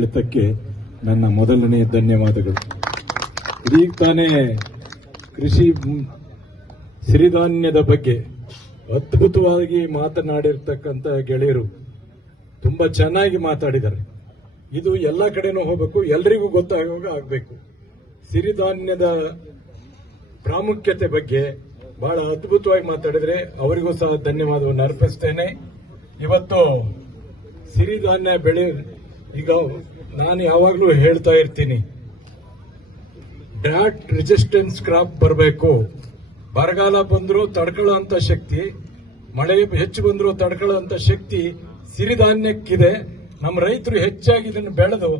ಕಳಿತಕ್ಕೆ ನನ್ನ ಮೊದಲನೆಯ ಧನ್ಯವಾದಗಳು. ಈಗ ತಾನೇ ಕೃಷಿ ಸಿರಿಧಾನ್ಯದ ಬಗ್ಗೆ ಅದ್ಭುತವಾಗಿ ಮಾತನಾಡಿರ್ತಕ್ಕಂಥ ಗೆಳೆಯರು ತುಂಬಾ ಚೆನ್ನಾಗಿ ಮಾತಾಡಿದ್ದಾರೆ. ಇದು ಎಲ್ಲ ಕಡೆನೂ ಹೋಗಬೇಕು, ಎಲ್ರಿಗೂ ಗೊತ್ತಾಗುವಾಗ ಆಗಬೇಕು. ಸಿರಿಧಾನ್ಯದ ಪ್ರಾಮುಖ್ಯತೆ ಬಗ್ಗೆ ಬಹಳ ಅದ್ಭುತವಾಗಿ ಮಾತಾಡಿದ್ರೆ ಅವರಿಗೂ ಸಹ ಧನ್ಯವಾದವನ್ನು ಅರ್ಪಿಸ್ತೇನೆ. ಇವತ್ತು ಸಿರಿಧಾನ್ಯ ಬೆಳೆ, ಈಗ ನಾನು ಯಾವಾಗಲೂ ಹೇಳ್ತಾ ಇರ್ತೀನಿ, ಡ್ರಾಟ್ ರೆಸಿಸ್ಟೆನ್ಸ್ ಕ್ರಾಪ್ ಬರಬೇಕು. ಬರಗಾಲ ಬಂದರೂ ತಡ್ಕೊಳ್ಳುವಂತ ಶಕ್ತಿ, ಮಳೆ ಹೆಚ್ಚು ಬಂದರೂ ತಡ್ಕೊಳ್ಳುವಂತ ಶಕ್ತಿ ಸಿರಿಧಾನ್ಯಕ್ಕಿದೆ. ನಮ್ಮ ರೈತರು ಹೆಚ್ಚಾಗಿ ಇದನ್ನು ಬೆಳೆದು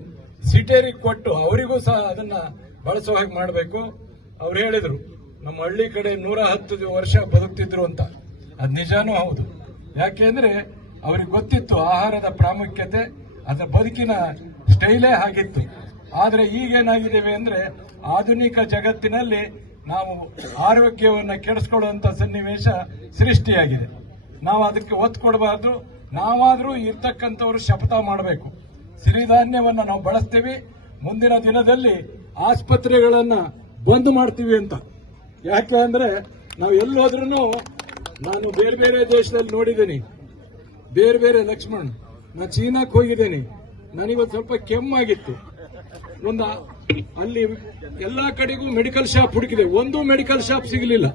ಸಿಟೇರಿಗೆ ಕೊಟ್ಟು ಅವರಿಗೂ ಸಹ ಅದನ್ನ ಬಳಸೋ ಹಾಗೆ ಮಾಡಬೇಕು. ಅವ್ರು ಹೇಳಿದ್ರು ನಮ್ಮ ಹಳ್ಳಿ ಕಡೆ 110 ವರ್ಷ ಬದುಕ್ತಿದ್ರು ಅಂತ. ಅದು ನಿಜಾನೂ ಹೌದು. ಯಾಕೆಂದ್ರೆ ಅವ್ರಿಗೆ ಗೊತ್ತಿತ್ತು ಆಹಾರದ ಪ್ರಾಮುಖ್ಯತೆ, ಅದರ ಬದುಕಿನ ಸ್ಟೈಲೇ ಆಗಿತ್ತು. ಆದ್ರೆ ಈಗೇನಾಗಿದ್ದೇವೆ ಅಂದ್ರೆ ಆಧುನಿಕ ಜಗತ್ತಿನಲ್ಲಿ ನಾವು ಆರೋಗ್ಯವನ್ನು ಕೆಡಿಸ್ಕೊಳ್ಳುವಂತ ಸನ್ನಿವೇಶ ಸೃಷ್ಟಿಯಾಗಿದೆ. ನಾವು ಅದಕ್ಕೆ ಒತ್ತು ಕೊಡಬಾರ್ದು. ನಾವಾದ್ರೂ ಇರ್ತಕ್ಕಂಥವ್ರು ಶಪಥ ಮಾಡಬೇಕು, ಸಿರಿಧಾನ್ಯವನ್ನ ನಾವು ಬಳಸ್ತೀವಿ, ಮುಂದಿನ ದಿನದಲ್ಲಿ ಆಸ್ಪತ್ರೆಗಳನ್ನ ಬಂದ್ ಮಾಡ್ತೀವಿ ಅಂತ. ಯಾಕೆ ಅಂದ್ರೆ ನಾವು ಎಲ್ಲೋದ್ರೂ, ನಾನು ಬೇರೆ ಬೇರೆ ದೇಶದಲ್ಲಿ ನೋಡಿದ್ದೀನಿ, ಬೇರೆ ಬೇರೆ ಲಕ್ಷ್ಮಣ್, ನಾನು ಚೀನಾಕ್ಕೆ ಹೋಗಿದ್ದೇನೆ, ನನಗೊಂದು ಸ್ವಲ್ಪ ಕೆಮ್ಮಾಗಿತ್ತು. ಅಲ್ಲಿ ಎಲ್ಲಾ ಕಡೆಗೂ ಮೆಡಿಕಲ್ ಶಾಪ್ ಹುಡುಕಿದೆ, ಒಂದೂ ಮೆಡಿಕಲ್ ಶಾಪ್ ಸಿಗಲಿಲ್ಲ.